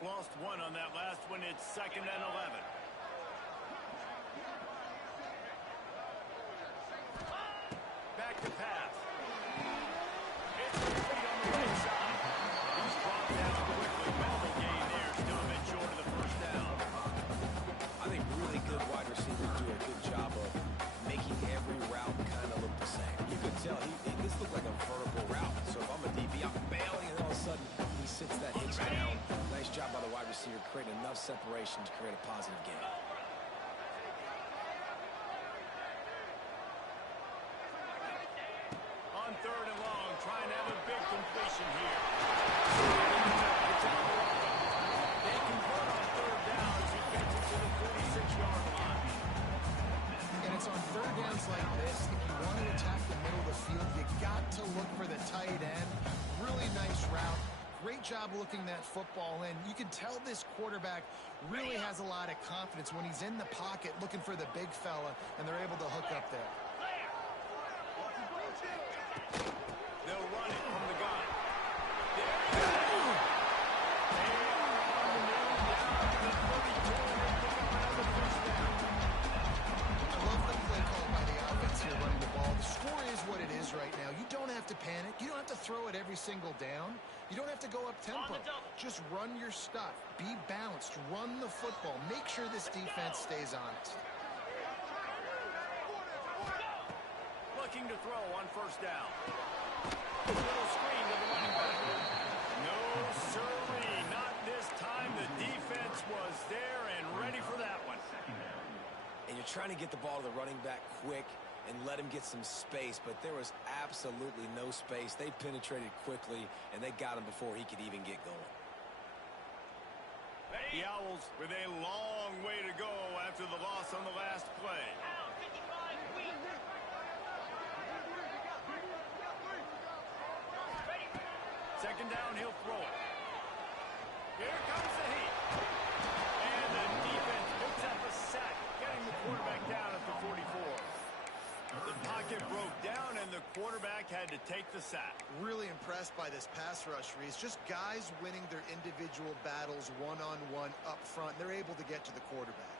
Lost one on that last one. It's 2nd and 11. Back to pass. It's complete on the right side. He's brought down quickly. Minimal gain there. Still a bit short of the 1st down. I think really good wide receivers do a good job of making every route kind of look the same. You could tell this looked like a vertical route. So if I'm a DB, I'm bailing, and all of a sudden he sits that hitch down. Nice job by the wide receiver, creating enough separation to create a positive gain. On 3rd and long, trying to have a big completion here. It's out wide. They convert on 3rd down as he gets it to the 46-yard line. And it's on 3rd downs like this, if you want to attack the middle of the field, you got to look for the tight end. Really nice route. Great job looking that football in. You can tell this quarterback really has a lot of confidence when he's in the pocket looking for the big fella, and they're able to hook up there. They'll run it from the gun. There it is. They are on the move down to the 32 and pick up another 1st down. I love the play call by the offense here running the ball. The score is what it is right now. You don't have to panic. You don't have to throw it every single down. You don't have to go up tempo. Just run your stuff. Be balanced. Run the football. Make sure this defense stays honest. Looking to throw on 1st down. A little screen to the running back. No, sirree, not this time. The defense was there and ready for that one. And you're trying to get the ball to the running back quick and let him get some space, but there was absolutely no space. They penetrated quickly, and they got him before he could even get going. The Owls with a long way to go after the loss on the last play. 2nd down, he'll throw it. Here comes the heat. And the defense picks up a sack, getting the quarterback down at the 44. The pocket broke down, and the quarterback had to take the sack. Really impressed by this pass rush, Reese. Just guys winning their individual battles one-on-one up front. They're able to get to the quarterback.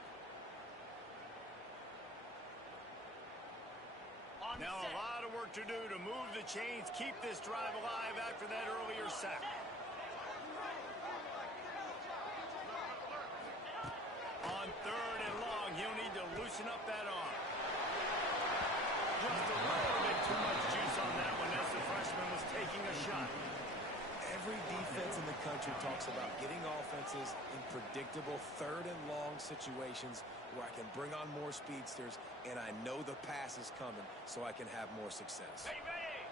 Now a lot of work to do to move the chains, keep this drive alive after that earlier sack. On 3rd and long, he'll need to loosen up that arm. Just a little bit too much juice on that one as the freshman was taking a shot. Every defense in the country talks about getting offenses in predictable 3rd and long situations where I can bring on more speedsters and I know the pass is coming so I can have more success.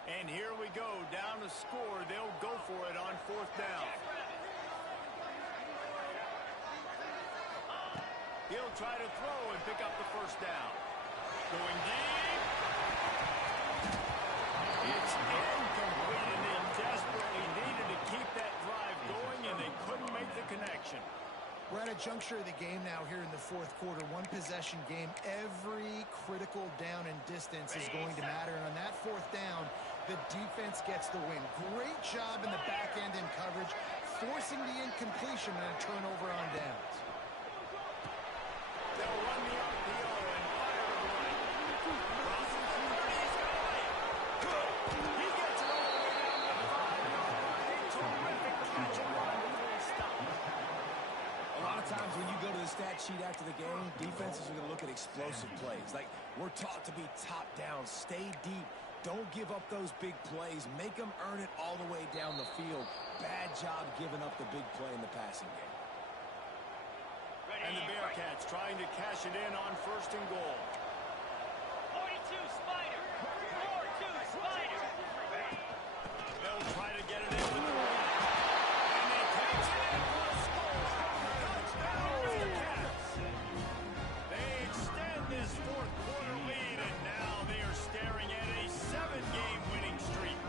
And here we go, down to score. They'll go for it on 4th down. He'll try to throw and pick up the 1st down. Going deep. It's incomplete, and they desperately needed to keep that drive going, and they couldn't make the connection. We're at a juncture of the game now here in the fourth quarter. One possession game. Every critical down and distance is going to matter. And on that fourth down, the defense gets the win. Great job in the back end in coverage, forcing the incompletion and a turnover on downs. They'll run the RPO and fire it away. Crossing the 30, he's got a lane. Good. He gets it all the way down to the 5-yard line. A terrific catch and run before he stops. A lot of times when you go to the stat sheet after the game, defenses are going to look at explosive plays. Like, we're taught to be top down, stay deep, don't give up those big plays, make them earn it all the way down the field. Bad job giving up the big play in the passing game. And the Bearcats trying to cash it in on first and goal. 42 Spider. 4-2 Spider. They'll try to get it in with the run. And they catch it in for a score. Touchdown to the Cats. They extend this fourth quarter lead, and now they are staring at a 7-game winning streak.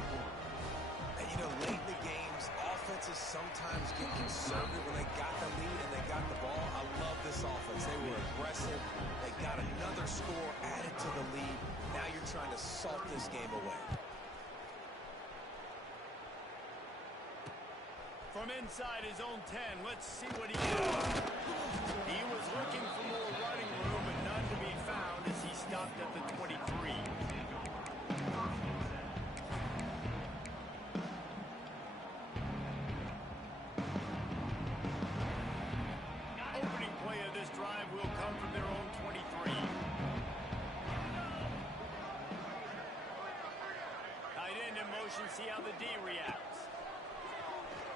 And you know, late in the games, offenses sometimes get conservative when they got the lead and they got the ball. I love this offense. They were aggressive. They got another score added to the lead. Now you're trying to salt this game away. From inside his own 10, let's see what he does. He was looking for more running room, but none to be found as he stopped at the 23. Opening play of this drive will come from their own 23. Tight end in motion, see how the D reacts.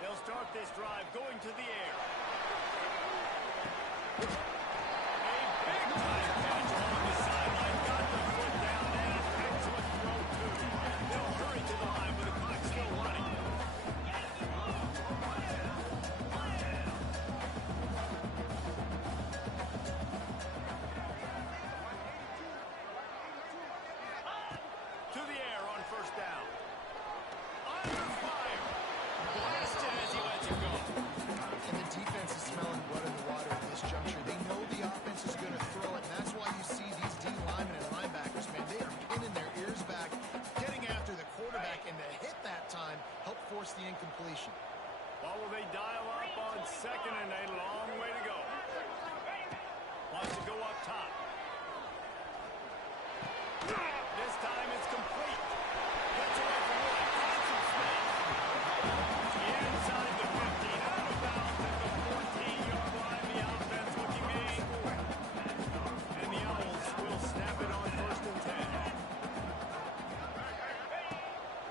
They'll start this drive going to the air. A big-time catch along the sideline. Got the foot down and an excellent throw, too. They'll hurry to the line with the clock still running. To the air on first down. Under fire. Blasted as he lets it go. And the defense is smelling blood in the water at this juncture. They know the offense is going to throw it, and that's why you see these D linemen and linebackers, man, they are pinning their ears back, getting after the quarterback, and to hit that time, help force the incompletion. What will they dial up on second and a long way to go? Wants to go up top. This time it's complete. Gets away from one. Finds some space. Inside the 15. Out of bounds at the 14-yard line. The offense looking to score. And the Owls will snap it on first and 10.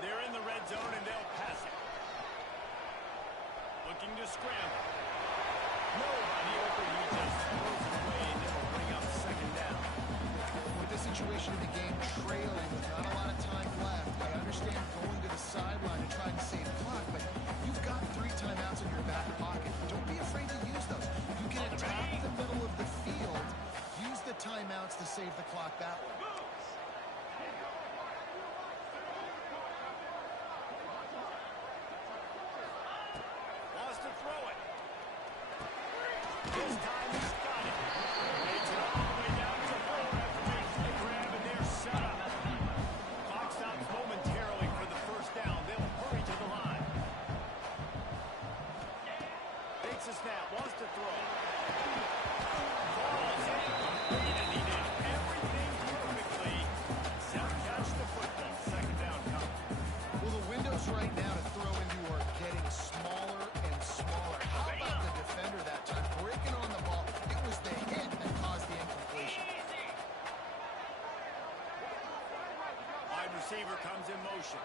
They're in the red zone and they'll pass it. Looking to scramble. Nobody open. He just throws it away and it'll bring up second down. With this situation of the game trailing with not a lot of time left, I understand going to the sideline and trying to save clock, but you've got 3 timeouts in your back pocket. Don't be afraid to use those. You can attack the middle of the field, use the timeouts to save the clock that way. Wants to throw it. This time he's got it. Makes it all the way down to 4 after making the grab, and they're set up. Clock stops momentarily for the first down. They'll hurry to the line. Takes a snap, wants to throw. Falls incomplete, and he did everything perfectly except catch the football. Second down coming. Well, the windows right now to throw into are getting smaller and smaller. How about the defender that time? Breaking on the ball. It was the hit that caused the incompletion. Wide receiver comes in motion.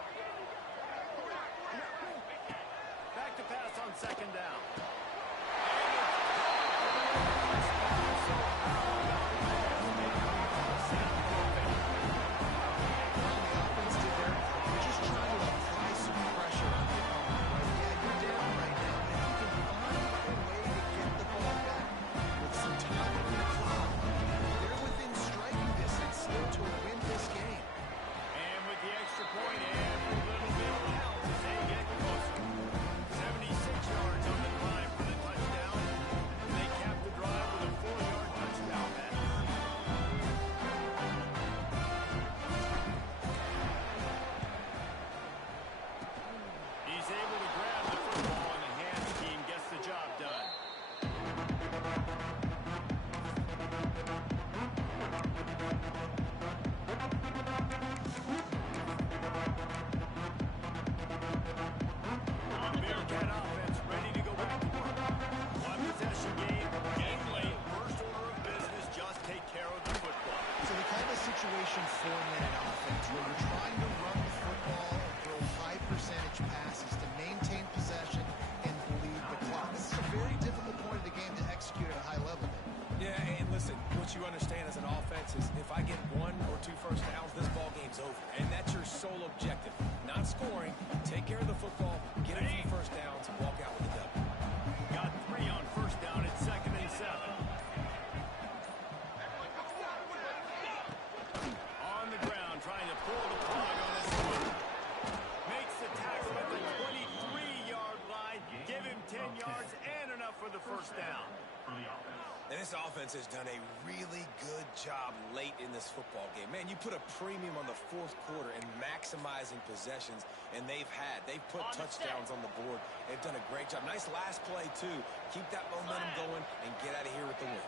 Back to pass on second down. Well, the offense did their part. They're just trying to apply some pressure on the opponent, right? Yeah, you're down right now, but if you can find a way to get the ball back with some time on the clock, they're within striking distance still to win this game. And with the extra point and If I get 1 or 2 first downs, this ball game's over. And that's your sole objective. Not scoring, take care of the football, get a few first downs, and walk out with a W. Got 3 on first down at 2nd and 7. On the ground, trying to pull the plug on this one. Makes the tackle at the 23-yard line. Give him 10 yards and enough for the first down. And this offense has done a really good job late in this football game. Man, you put a premium on the fourth quarter and maximizing possessions, and they've put touchdowns on the board. They've done a great job. Nice last play, too. Keep that momentum going and get out of here with the win.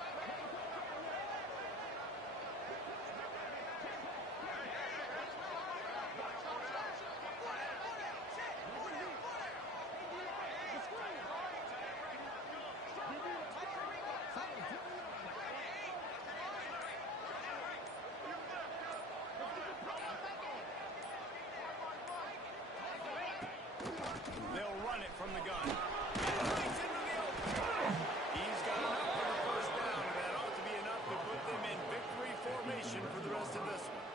They'll run it from the gun. He's got enough for the first down, and that ought to be enough to put them in victory formation for the rest of this one.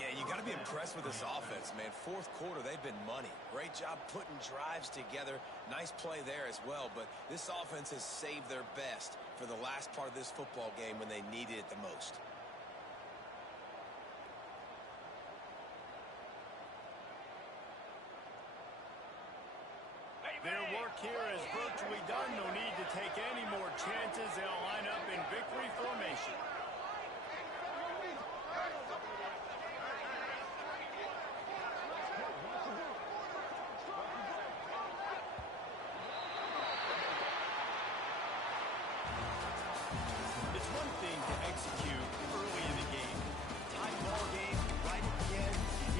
Yeah, you got to be impressed with this offense, man. Fourth quarter, they've been money. Great job putting drives together. Nice play there as well, but this offense has saved their best for the last part of this football game when they needed it the most. Their work here is virtually done. No need to take any more chances. They'll line up in victory formation. It's one thing to execute early in the game. Tie ball game, right at the end, you